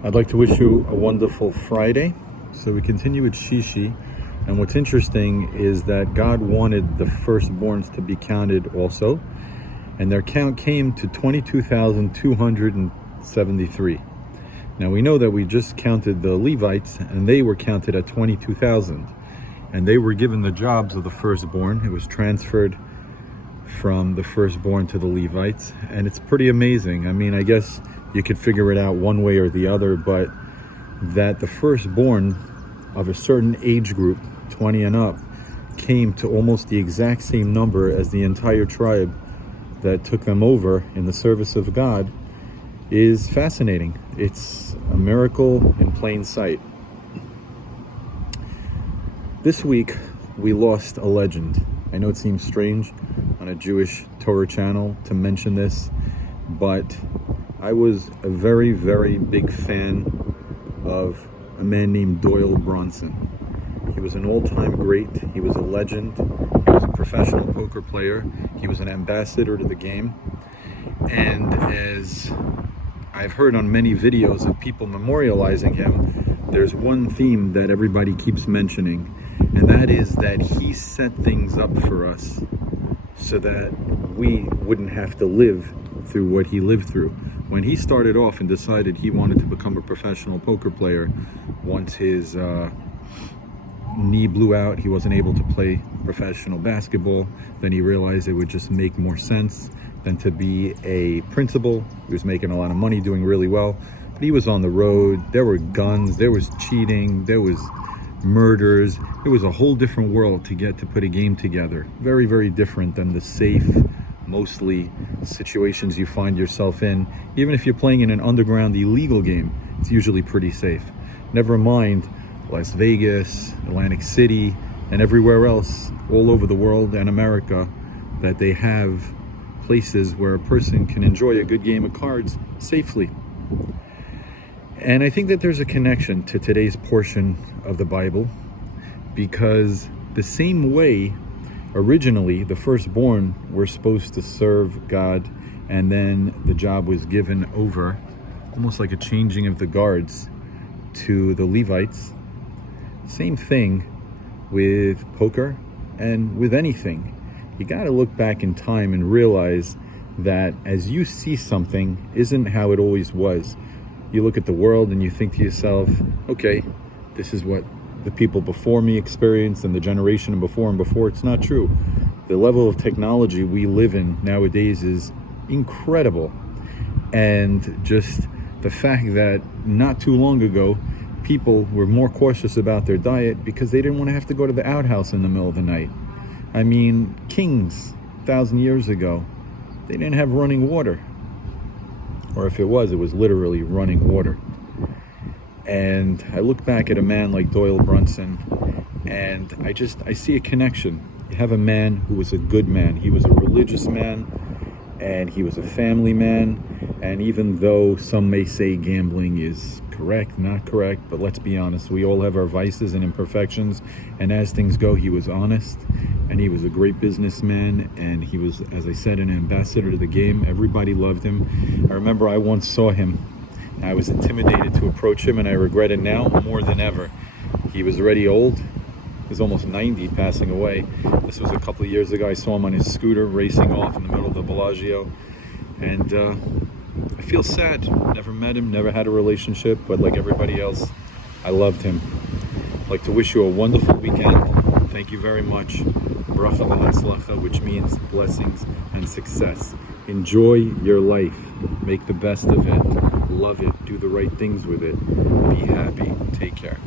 I'd like to wish you a wonderful Friday. So we continue with shishi, and what's interesting is that God wanted the firstborns to be counted also, and their count came to 22,273. Now we know that we just counted the Levites, and they were counted at 22,000, and they were given the jobs of the firstborn. It was transferred from the firstborn to the Levites, and it's pretty amazing. I mean, I guess you could figure it out one way or the other, but that the firstborn of a certain age group, 20 and up, came to almost the exact same number as the entire tribe that took them over in the service of God is fascinating. It's a miracle in plain sight. This week, we lost a legend. I know it seems strange on a Jewish Torah channel to mention this, but I was a very, very big fan of a man named Doyle Brunson. He was an all-time great. He was a legend. He was a professional poker player. He was an ambassador to the game. And as I've heard on many videos of people memorializing him, there's one theme that everybody keeps mentioning, and that is that he set things up for us so that we wouldn't have to live through what he lived through. When he started off and decided he wanted to become a professional poker player, once his knee blew out, he wasn't able to play professional basketball. Then he realized it would just make more sense than to be a principal. He was making a lot of money, doing really well, but he was on the road. There were guns, there was cheating, there was murders. It was a whole different world to get to put a game together. Very, very different than the safe, mostly situations you find yourself in. Even if you're playing in an underground illegal game, it's usually pretty safe. Never mind Las Vegas, Atlantic City, and everywhere else all over the world and America that they have places where a person can enjoy a good game of cards safely. And I think that there's a connection to today's portion of the Bible, because the same way originally the firstborn were supposed to serve God, and then the job was given over, almost like a changing of the guards, to the Levites. Same thing with poker and with anything. You got to look back in time and realize that as you see something isn't how it always was. You look at the world and you think to yourself, okay, this is what the people before me experienced and the generation before and before. It's not true. The level of technology we live in nowadays is incredible. And just the fact that not too long ago, people were more cautious about their diet because they didn't want to have to go to the outhouse in the middle of the night. I mean, kings 1,000 years ago, they didn't have running water. Or if it was literally running water. And I look back at a man like Doyle Brunson, and I see a connection. You have a man who was a good man. He was a religious man, and he was a family man. And even though some may say gambling is correct, not correct, but let's be honest, we all have our vices and imperfections. And as things go, he was honest, and he was a great businessman, and he was, as I said, an ambassador to the game. Everybody loved him. I remember I once saw him. I was intimidated to approach him, and I regret it now more than ever. He was already old. He was almost 90, passing away. This was a couple of years ago. I saw him on his scooter racing off in the middle of the Bellagio, and I feel sad. Never met him, never had a relationship, but like everybody else, I loved him. I'd like to wish you a wonderful weekend. Thank you very much. Bracha v'hatzlacha, which means blessings and success. Enjoy your life. Make the best of it. Love it. Do the right things with it. Be happy. Take care.